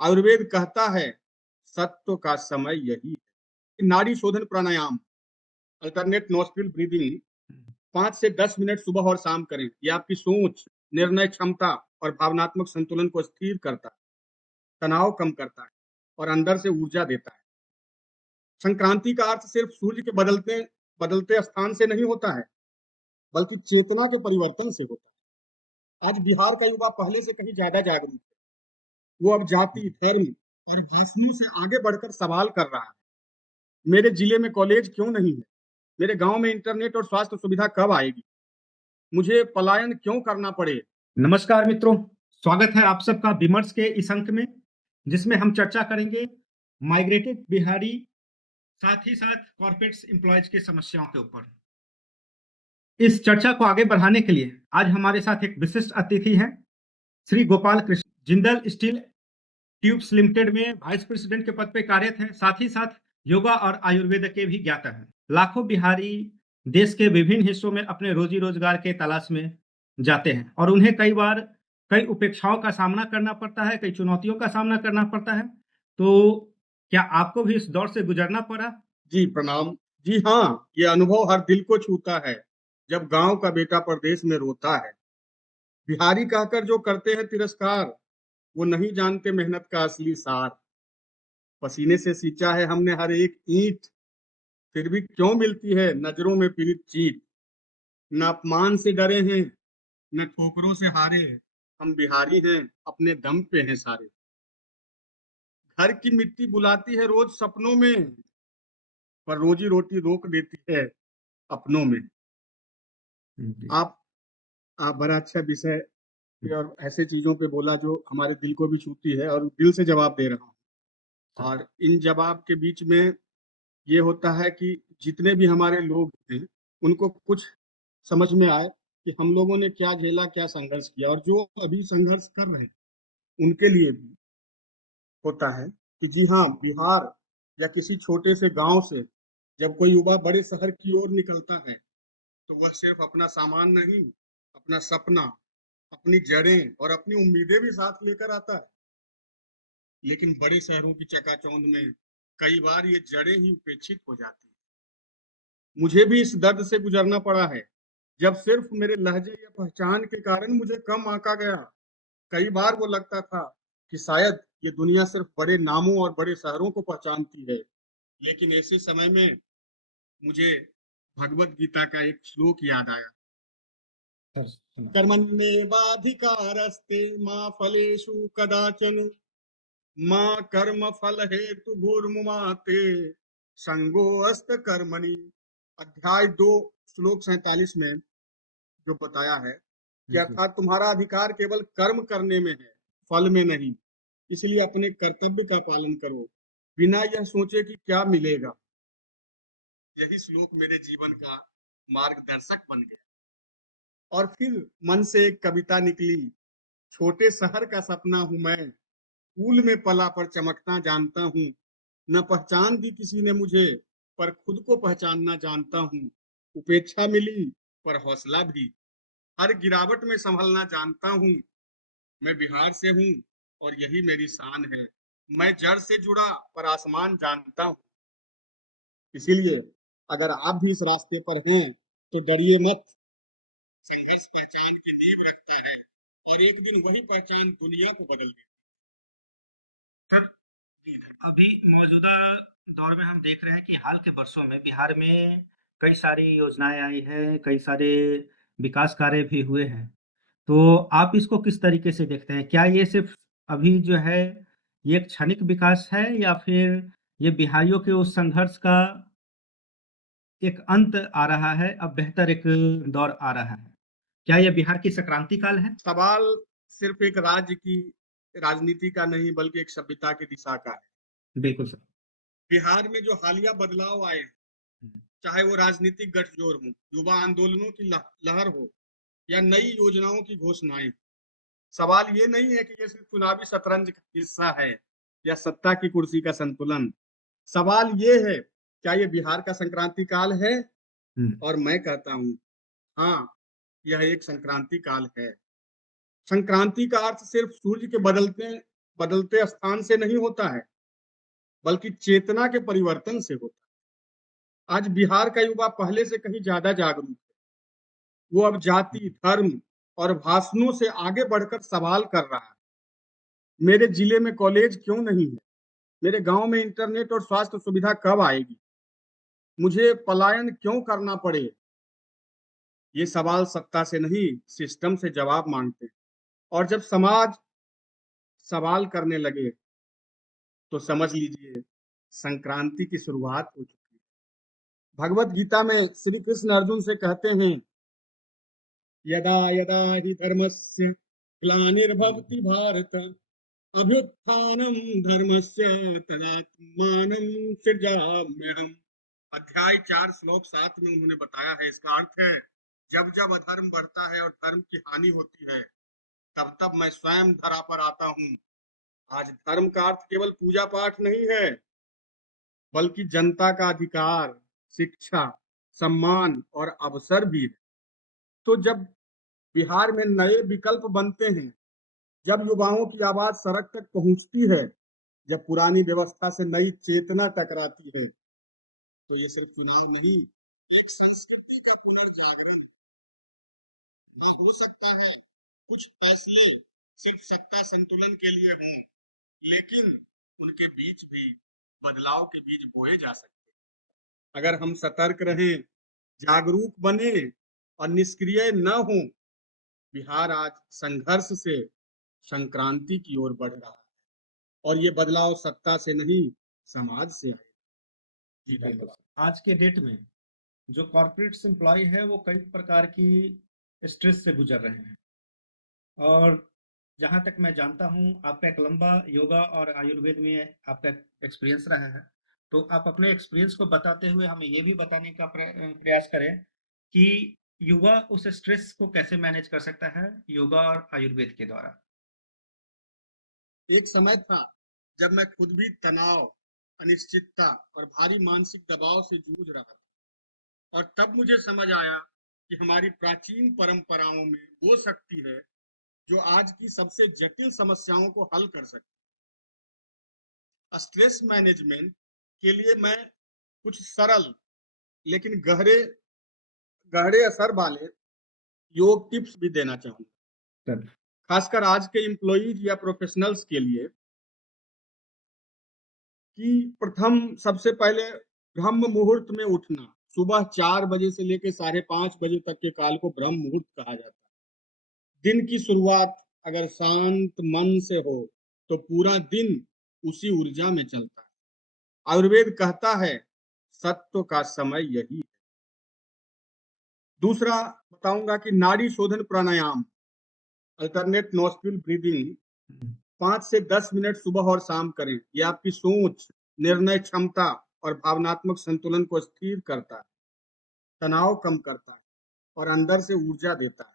आयुर्वेद कहता है सत्व का समय यही है। नाड़ी शोधन प्राणायाम, अल्टरनेट नोस्ट्रिल ब्रीदिंग 5 से 10 मिनट सुबह और शाम करें। ये आपकी सोच, निर्णय क्षमता और भावनात्मक संतुलन को स्थिर करता है, तनाव कम करता है और अंदर से ऊर्जा देता है। संक्रांति का अर्थ सिर्फ सूर्य के बदलते बदलते स्थान से नहीं होता है, बल्कि चेतना के परिवर्तन से होता है। आज बिहार का युवा पहले से कहीं ज्यादा जागरूक है। वो अब जाति, धर्म और भाषणों से आगे बढ़कर सवाल कर रहा है। मेरे जिले में कॉलेज क्यों नहीं है? मेरे गांव में इंटरनेट और स्वास्थ्य सुविधा कब आएगी? मुझे पलायन क्यों करना पड़े? नमस्कार मित्रों, स्वागत है आप सबका विमर्श के इस अंक में, जिसमें हम चर्चा करेंगे माइग्रेटेड बिहारी, साथ ही साथ कॉर्पोरेट्स एम्प्लॉयज की समस्याओं के ऊपर। इस चर्चा को आगे बढ़ाने के लिए आज हमारे साथ एक विशिष्ट अतिथि हैं, Shri Gopal Krishna. Jindal steel tubes limited में वाइस प्रेसिडेंट के पद पर कार्यरत हैं, साथ ही साथ योगा और आयुर्वेद के भी ज्ञाता हैं। लाखों बिहारी देश के विभिन्न हिस्सों में अपने रोजी रोजगार के तलाश में जाते हैं और उन्हें कई बार कई उपेक्षाओं का सामना करना पड़ता है, कई चुनौतियों का सामना करना पड़ता है। तो क्या आपको भी इस दौर से गुजरना पड़ा? जी प्रणाम। जी हाँ, ये अनुभव हर दिल को छूता है जब गांव का बेटा परदेश में रोता है। बिहारी कहकर जो करते हैं तिरस्कार, वो नहीं जानते मेहनत का असली सार। पसीने से सींचा है हमने हर एक ईंट, फिर भी क्यों मिलती है नजरों में पीड़ित चीट। न अपमान से डरे हैं, न ठोकरों से हारे, हम बिहारी हैं, अपने दम पे हैं सारे। घर की मिट्टी बुलाती है रोज सपनों में, पर रोजी रोटी रोक देती है अपनों में। आप आप बड़ा अच्छा विषय पे और ऐसे चीजों पे बोला जो हमारे दिल को भी छूती है, और दिल से जवाब दे रहा हूँ। और इन जवाब के बीच में ये होता है कि जितने भी हमारे लोग हैं, उनको कुछ समझ में आए कि हम लोगों ने क्या झेला, क्या संघर्ष किया, और जो अभी संघर्ष कर रहे हैं उनके लिए भी होता है कि जी हाँ, बिहार या किसी छोटे से गांव से जब कोई युवा बड़े शहर की ओर निकलता है, तो वह सिर्फ अपना सामान नहीं, अपना सपना, अपनी जड़ें और अपनी उम्मीदें भी साथ लेकर आता है। लेकिन बड़े शहरों की चकाचौंध में कई बार ये जड़ें ही उपेक्षित हो जाती हैं। मुझे भी इस दर्द से गुजरना पड़ा है, जब सिर्फ मेरे लहजे या पहचान के कारण मुझे कम आंका गया। कई बार वो लगता था कि शायद ये दुनिया सिर्फ बड़े नामों और बड़े शहरों को पहचानती है। लेकिन ऐसे समय में मुझे भगवत गीता का एक श्लोक याद आया। कर्मण्येवाधिकारस्ते मा फलेषु कदाचन, माँ कर्म फल हेतु भूर्मुमा ते संगोऽस्त कर्मणि। अध्याय 2 श्लोक 47 में जो बताया है कि अर्थात तुम्हारा अधिकार केवल कर्म करने में है, फल में नहीं। इसलिए अपने कर्तव्य का पालन करो, बिना यह सोचे कि क्या मिलेगा। यही श्लोक मेरे जीवन का मार्गदर्शक बन गया। और फिर मन से एक कविता निकली। छोटे शहर का सपना हूं मैं, फूल में पला पर चमकना जानता हूँ। न पहचान दी किसी ने मुझे, पर खुद को पहचानना जानता हूँ। उपेक्षा मिली पर हौसला भी, हर गिरावट में संभलना जानता हूँ। मैं बिहार से हूँ और यही मेरी शान है। मैं जड़ से जुड़ा पर आसमान जानता हूँ। इसीलिए अगर आप भी इस रास्ते पर हैं तो डरिए मत। संघर्ष पहचान की नींव रखता है, और एक दिन वही पहचान दुनिया को बदल देती है। सर, अभी मौजूदा दौर में हम देख रहे हैं कि हाल के वर्षों में बिहार में कई सारी योजनाएं आई हैं, कई सारे विकास कार्य भी हुए हैं। तो आप इसको किस तरीके से देखते हैं? क्या ये सिर्फ अभी जो है ये एक क्षणिक विकास है, या फिर ये बिहारियों के उस संघर्ष का एक अंत आ रहा है, अब बेहतर एक दौर आ रहा है? क्या यह बिहार की संक्रांति काल है? सवाल सिर्फ एक राज्य की राजनीति का नहीं, बल्कि एक सभ्यता की दिशा का है। बिल्कुल सर। बिहार में जो हालिया बदलाव आए, चाहे वो राजनीतिक गठजोड़ हो, युवा आंदोलनों की लहर हो, या नई योजनाओं की घोषणाएं, सवाल ये नहीं है कि ये सिर्फ चुनावी शतरंज का हिस्सा है या सत्ता की कुर्सी का संतुलन। सवाल ये है, क्या ये बिहार का संक्रांति काल है? और मैं कहता हूँ हाँ, यह एक संक्रांति काल है। संक्रांति का अर्थ सिर्फ सूर्य के बदलते स्थान से नहीं होता है, बल्कि चेतना के परिवर्तन से होता है। आज बिहार का युवा पहले से कहीं ज्यादा जागरूक है। वो अब जाति, धर्म और भाषणों से आगे बढ़कर सवाल कर रहा है। मेरे जिले में कॉलेज क्यों नहीं है? मेरे गांव में इंटरनेट और स्वास्थ्य सुविधा कब आएगी? मुझे पलायन क्यों करना पड़े? ये सवाल सत्ता से नहीं, सिस्टम से जवाब मांगते हैं। और जब समाज सवाल करने लगे, तो समझ लीजिए संक्रांति की शुरुआत हो चुकी है। भगवत गीता में श्री कृष्ण अर्जुन से कहते हैं, यदा यदा हि धर्मस्य ग्लानिर्भवति भारत अभ्युत्थानम धर्मस्य तदात्मानं सृजाम्यहम्। अध्याय 4 श्लोक 7 में उन्होंने बताया है। इसका अर्थ है, जब जब अधर्म बढ़ता है और धर्म की हानि होती है, तब तब मैं स्वयं धरा पर आता हूँ। आज धर्म का अर्थ केवल पूजा पाठ नहीं है, बल्कि जनता का अधिकार, शिक्षा, सम्मान और अवसर भी है। तो जब बिहार में नए विकल्प बनते हैं, जब युवाओं की आवाज सड़क तक पहुंचती है, जब पुरानी व्यवस्था से नई चेतना टकराती है, तो ये सिर्फ चुनाव नहीं, एक संस्कृति का पुनर्जागरण है। हाँ, हो सकता है कुछ फैसले सिर्फ सत्ता संतुलन के लिए हों, लेकिन उनके बीच भी बदलाव के बीज बोए जा सकते हैं। अगर हम सतर्क रहें, जागरूक बने और निष्क्रिय न हों, बिहार आज संघर्ष से संक्रांति की ओर बढ़ रहा है। और ये बदलाव सत्ता से नहीं, समाज से आए। जी धन्यवाद। आज के डेट में जो कॉर्पोरेट्स एम्प्लॉय है वो कई प्रकार की स्ट्रेस से गुजर रहे हैं। और जहाँ तक मैं जानता हूँ, आपका एक लंबा योगा और आयुर्वेद में आपका एक्सपीरियंस रहा है। तो आप अपने एक्सपीरियंस को बताते हुए हमें ये भी बताने का प्रयास करें कि युवा उस स्ट्रेस को कैसे मैनेज कर सकता है योगा और आयुर्वेद के द्वारा। एक समय था जब मैं खुद भी तनाव, अनिश्चितता और भारी मानसिक दबाव से जूझ रहा था। और तब मुझे समझ आया कि हमारी प्राचीन परंपराओं में वो शक्ति है जो आज की सबसे जटिल समस्याओं को हल कर सकती है। स्ट्रेस मैनेजमेंट के लिए मैं कुछ सरल लेकिन गहरे गहरे असर वाले योग टिप्स भी देना चाहूंगा, सर, खासकर आज के एम्प्लॉइज या प्रोफेशनल्स के लिए। कि प्रथम सबसे पहले ब्रह्म मुहूर्त में उठना। सुबह 4 बजे से लेकर 5:30 बजे तक के काल को ब्रह्म मुहूर्त कहा जाता है। दिन की शुरुआत अगर शांत मन से हो, तो पूरा दिन उसी ऊर्जा में चलता है। आयुर्वेद कहता है, सत्व का समय यही है। दूसरा बताऊंगा कि नाड़ी शोधन प्राणायाम, अल्टरनेट नोस्ट्रिल ब्रीदिंग, 5 से 10 मिनट सुबह और शाम करें। ये आपकी सोच, निर्णय क्षमता और भावनात्मक संतुलन को स्थिर करता है, तनाव कम करता है और अंदर से ऊर्जा देता है।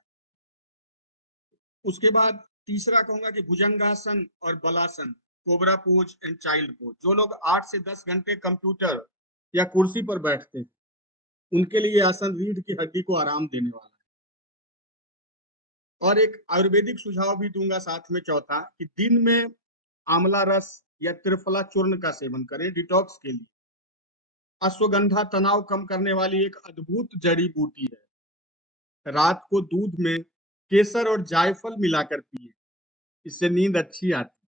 उसके बाद तीसरा कहूंगा कि भुजंगासन और balasana, cobra pose and child pose. जो लोग 8 से 10 घंटे कंप्यूटर या कुर्सी पर बैठते हैं, उनके लिए आसन रीढ़ की हड्डी को आराम देने वाला है। और एक आयुर्वेदिक सुझाव भी दूंगा साथ में, चौथा, कि दिन में आंवला रस या त्रिफला चूर्ण का सेवन करें डिटॉक्स के लिए। अश्वगंधा तनाव कम करने वाली एक अद्भुत जड़ी बूटी है। रात को दूध में केसर और जायफल मिलाकर पिए, इससे नींद अच्छी आती है।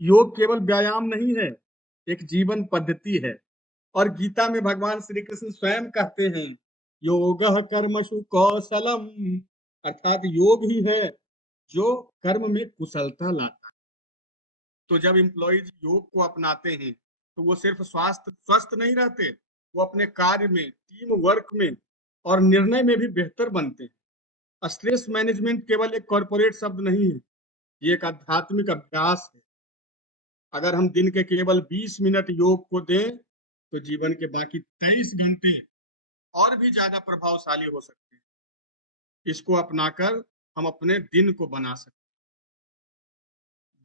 योग केवल व्यायाम नहीं है, एक जीवन पद्धति है। और गीता में भगवान श्री कृष्ण स्वयं कहते हैं, योगः कर्मसु कौशलम, अर्थात योग ही है जो कर्म में कुशलता लाता है। तो जब एम्प्लॉइज योग को अपनाते हैं, तो वो सिर्फ स्वास्थ्य स्वस्थ नहीं रहते, वो अपने कार्य में, टीम वर्क में और निर्णय में भी बेहतर बनते हैं। स्ट्रेस मैनेजमेंट केवल एक कॉर्पोरेट शब्द नहीं है, ये एक आध्यात्मिक अभ्यास है। अगर हम दिन के केवल 20 मिनट योग को दें, तो जीवन के बाकी 23 घंटे और भी ज्यादा प्रभावशाली हो सकते हैं। इसको अपनाकर हम अपने दिन को बना सकते हैं।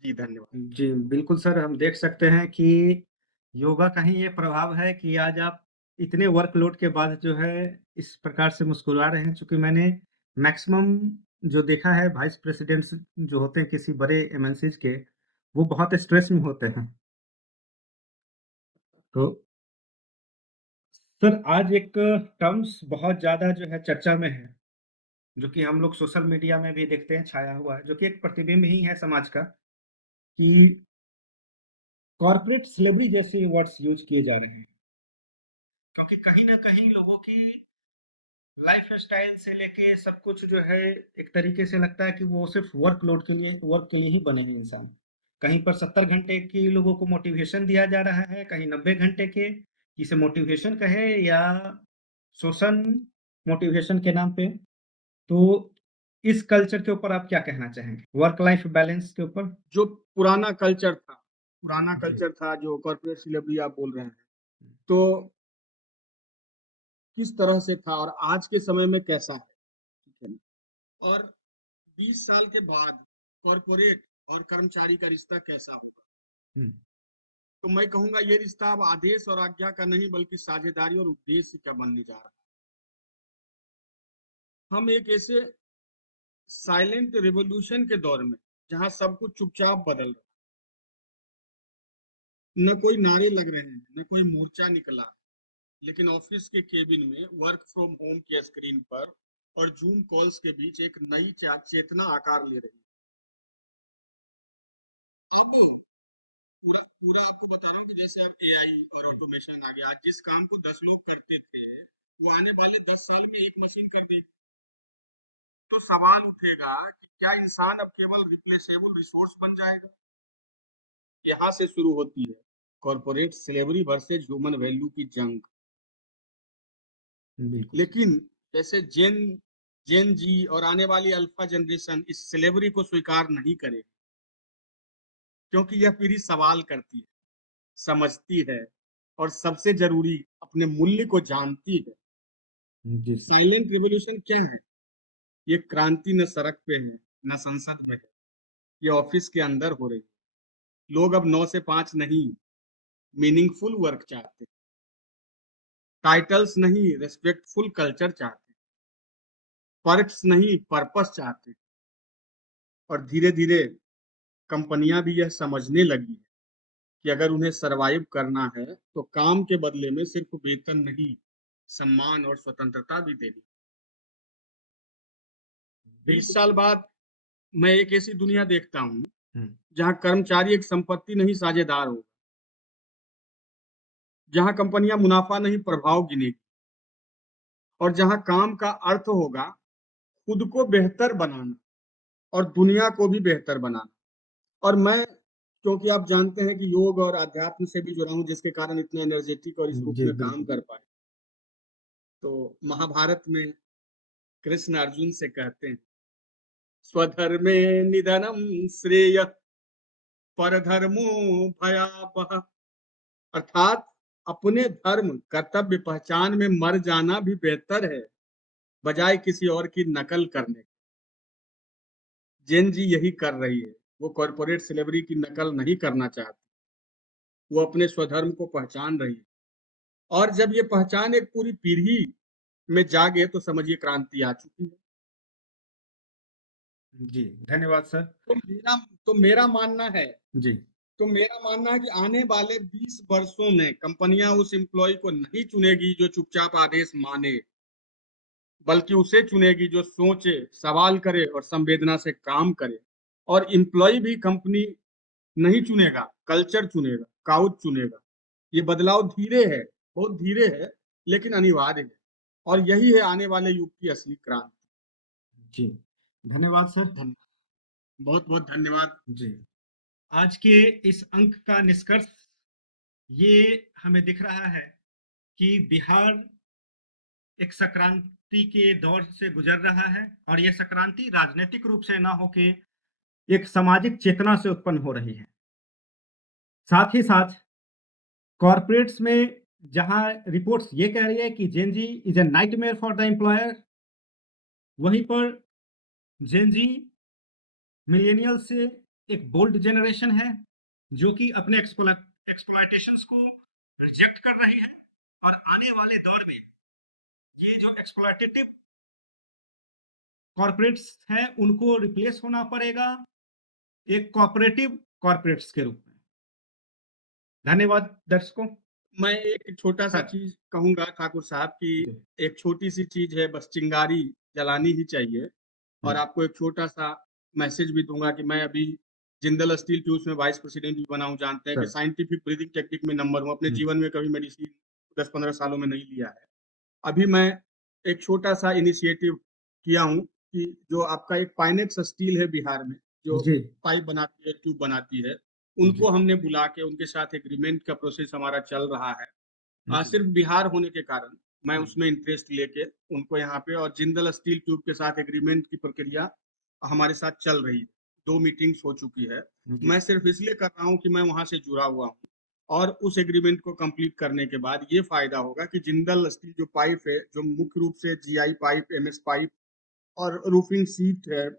जी धन्यवाद। जी, बिल्कुल सर, हम देख सकते हैं कि योगा का ही ये प्रभाव है कि आज आप इतने वर्कलोड के बाद जो है इस प्रकार से मुस्कुरा रहे हैं। चूँकि मैंने मैक्सिमम जो देखा है वाइस प्रेसिडेंट्स जो होते हैं किसी बड़े एमएनसीज़ के, वो बहुत स्ट्रेस में होते हैं। तो सर आज एक टर्म्स बहुत ज़्यादा जो है चर्चा में है, जो कि हम लोग सोशल मीडिया में भी देखते हैं छाया हुआ है, जो कि एक प्रतिबिंब ही है समाज का कि कॉर्पोरेट स्लेवरी जैसे वर्ड्स यूज़ किए जा रहे हैं। क्योंकि कहीं न कहीं लोगों की लाइफ़स्टाइल से लेके सब कुछ जो है एक तरीके से लगता है कि वो सिर्फ़ वर्क के लिए ही बने हैं इंसान। कहीं पर 70 घंटे की लोगों को मोटिवेशन दिया जा रहा है, कहीं 90 घंटे के, इसे मोटिवेशन कहे या शोषण मोटिवेशन के नाम पे। तो इस कल्चर के ऊपर आप क्या कहना चाहेंगे? वर्क लाइफ़ बैलेंस के ऊपर? जो पुराना जी। कल्चर था जो कॉर्पोरेट सिलेब्री आप बोल रहे हैं, तो किस तरह से था और आज के समय में कैसा है? ठीक है ना? और 20 साल के बाद कॉर्पोरेट और कर्मचारी का रिश्ता कैसा होगा? हुँ, तो मैं कहूँगा ये रिश्ता अब आदेश और आज्ञा का नहीं बल्कि साझेदारी और उद्देश्य का बनने जा रहा है। हम एक ऐसे साइलेंट रिवॉल्यूशन के दौर में जहाँ सब कुछ चुपचाप बदल रहा है। न कोई नारे लग रहे हैं, न कोई मोर्चा निकला, लेकिन ऑफिस के केबिन में वर्क फ्रॉम होम की स्क्रीन पर और जूम कॉल्स के बीच एक नई चेतना आकार ले रही है। अब पूरा पूरा आपको बता रहा हूँ कि जैसे अब एआई और ऑटोमेशन आ गया, आज जिस काम को 10 लोग करते थे वो आने वाले 10 साल में एक मशीन कर देगी। तो सवाल उठेगा कि क्या इंसान अब केवल रिप्लेसेबल रिसोर्स बन जाएगा? यहाँ से शुरू होती है corporate slavery versus human value की जंग। बिल्कुल सर। लेकिन जैसे जेन जेन जी और आने वाली अल्फा जनरेशन इस स्लेवरी को स्वीकार नहीं करे, क्योंकि यह पीढ़ी सवाल करती है, समझती है और सबसे जरूरी अपने मूल्य को जानती है। जी सर। साइलेंट रिवॉल्यूशन क्या है? ये क्रांति न सड़क पे है, न संसद में है, ये ऑफिस के अंदर हो रही है। लोग अब 9 से 5 नहीं, मीनिंगफुल वर्क चाहते हैं, टाइटल्स नहीं, रेस्पेक्टफुल कल्चर चाहते हैं, पर्क्स नहीं, पर्पस चाहते हैं। और धीरे धीरे कंपनियां भी यह समझने लगी है कि अगर उन्हें सरवाइव करना है तो काम के बदले में सिर्फ वेतन नहीं, सम्मान और स्वतंत्रता भी देनी। 20 बिल्कुल साल सर। बाद मैं एक ऐसी दुनिया देखता हूँ हुँ, जहाँ कर्मचारी एक संपत्ति नहीं साझेदार हो, जहाँ कंपनियां मुनाफा नहीं प्रभाव गिनेगी, और जहाँ काम का अर्थ होगा खुद को बेहतर बनाना और दुनिया को भी बेहतर बनाना। और मैं, क्योंकि आप जानते हैं कि योग और अध्यात्म से भी जुड़ा हूँ जिसके कारण इतना एनर्जेटिक और इस रूप जी, में काम बिल्कुल। कर पाए। तो महाभारत में कृष्ण अर्जुन से कहते हैं, स्वधर्मे निधनम श्रेय परधर्मो भयावह। अर्थात अपने धर्म कर्तव्य पहचान में मर जाना भी बेहतर है बजाय किसी और की नकल करने। जेन जी यही कर रही है, वो कॉरपोरेट सिलेवरी की नकल नहीं करना चाहती, वो अपने स्वधर्म को पहचान रही है। और जब ये पहचान एक पूरी पीढ़ी में जागे तो समझिए क्रांति आ चुकी है। जी, धन्यवाद सर। तो मेरा तो मेरा मानना है जी, तो मेरा मानना है कि आने वाले 20 वर्षों में कंपनियां उस एम्प्लॉय को नहीं चुनेगी जो चुपचाप आदेश माने, बल्कि उसे चुनेगी जो सोचे, सवाल करे और संवेदना से काम करे। और एम्प्लॉय भी कंपनी नहीं चुनेगा, कल्चर चुनेगा, काउच चुनेगा। ये बदलाव धीरे है, बहुत धीरे है, लेकिन अनिवार्य है। और यही है आने वाले युग की असली क्रांति। जी। धन्यवाद सर। बहुत बहुत धन्यवाद। जी। आज के इस अंक का निष्कर्ष ये हमें दिख रहा है कि बिहार एक संक्रांति के दौर से गुजर रहा है और ये संक्रांति राजनीतिक रूप से ना होके एक सामाजिक चेतना से उत्पन्न हो रही है। साथ ही साथ कॉर्पोरेट्स में जहाँ रिपोर्ट्स ये कह रही है कि Gen Z is a nightmare for the employer, वहीं पर जेन ज़ी मिलेनियल से एक बोल्ड जनरेशन है, जो कि अपने एक्सप्लॉयटेशंस को रिजेक्ट कर रही है और आने वाले दौर में ये जो एक्सप्लॉयटेटिव कॉर्पोरेट्स हैं, उनको रिप्लेस होना पड़ेगा एक कोऑपरेटिव कॉर्पोरेट्स के रूप में। धन्यवाद दर्शकों। मैं एक छोटा-सा सर। चीज़ कहूँगा ठाकुर साहब कि जी। एक छोटी-सी चीज़ है, बस चिंगारी जलानी ही चाहिए और हुँ। आपको एक छोटा-सा मैसेज भी दूँगा कि मैं अभी जिंदल स्टील ट्यूब्स में वाइस प्रेसिडेंट भी बना हूँ, जानते हैं कि सर। साइंटिफिक ब्रीथिंग टेक्निक में नंबर हूँ, अपने हुँ। जीवन में कभी मेडिसिन 10-15 सालों में नहीं लिया है। अभी मैं एक छोटा-सा इनिशिएटिव किया हूँ कि जो आपका एक पाइनेक्स स्टील है बिहार में, जो जी। पाइप बनाती है, ट्यूब बनाती है, जी। उनको हमने बुला के उनके साथ एग्रीमेंट का प्रोसेस हमारा चल रहा है। जी। सिर्फ बिहार होने के कारण मैं हुँ। उसमें इंटरेस्ट लेके उनको यहाँ पे और जिंदल स्टील ट्यूब के साथ एग्रीमेंट की प्रक्रिया हमारे साथ चल रही है। 2 मीटिंग्स हो चुकी है। जी। मैं सिर्फ इसलिए कर रहा हूँ कि मैं वहाँ से जुड़ा हुआ हूँ और उस एग्रीमेंट को कंप्लीट करने के बाद ये फ़ायदा होगा कि जिंदल स्टील जो पाइप है, जो मुख्य रूप से जीआई पाइप, एमएस पाइप और रूफिंग शीट है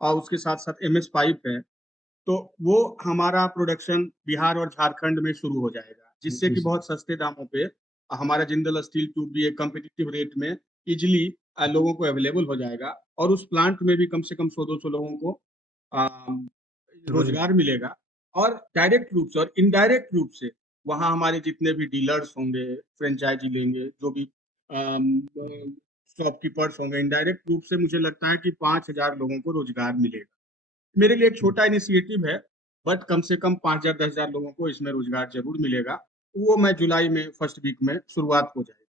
और उसके साथ-साथ एमएस पाइप है, तो वो हमारा प्रोडक्शन बिहार और झारखंड में शुरू हो जाएगा, जिससे जी, कि सर। बहुत सस्ते दामों पे हमारा जिंदल स्टील ट्यूब भी एक कॉम्पिटिटिव रेट में ईज़िली लोगों को अवेलेबल हो जाएगा और उस प्लांट में भी कम से कम 100-200 लोगों को अ, रोज़गार। रोज़गार मिलेगा और डायरेक्ट रूप से और इनडायरेक्ट रूप से वहाँ हमारे जितने भी डीलर्स होंगे, फ्रेंचाइज़ी लेंगे, जो भी शॉपकीपर्स होंगे, इनडायरेक्ट रूप से मुझे लगता है कि 5,000 लोगों को रोज़गार मिलेगा। मेरे लिए एक हुँ। छोटा इनिशिएटिव है, बट कम से कम 5,000 10,000 लोगों को इसमें रोज़गार ज़रूर मिलेगा। वो मैं जुलाई में फर्स्ट वीक में शुरुआत हो जाएगी।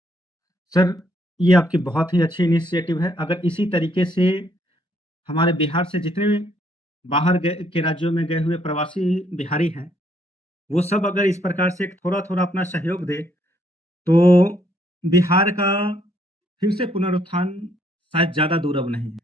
सर, ये आपकी बहुत ही अच्छी इनिशिएटिव है। अगर इसी तरीके से हमारे बिहार से जितने भी बाहर गए के राज्यों में गए हुए प्रवासी बिहारी हैं, वो सब अगर इस प्रकार से थोड़ा-थोड़ा अपना सहयोग दें, तो बिहार का फिर से पुनरुत्थान शायद ज़्यादा दूर अब नहीं है।